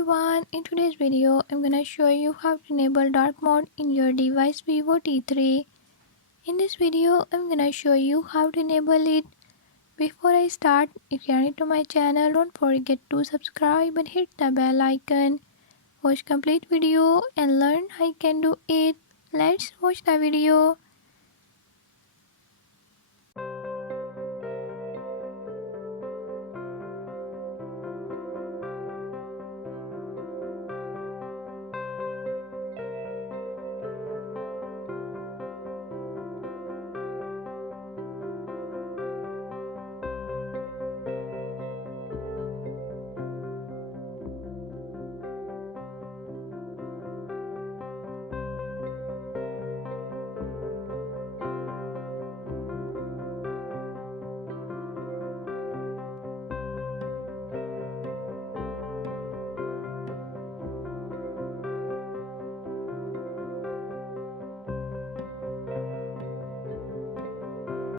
everyone, in today's video I'm gonna show you how to enable dark mode in your device Vivo T3. In this video I'm gonna show you how to enable it. Before I start, if you are new to my channel, don't forget to subscribe and hit the bell icon. Watch complete video and learn how you can do it. Let's watch the video.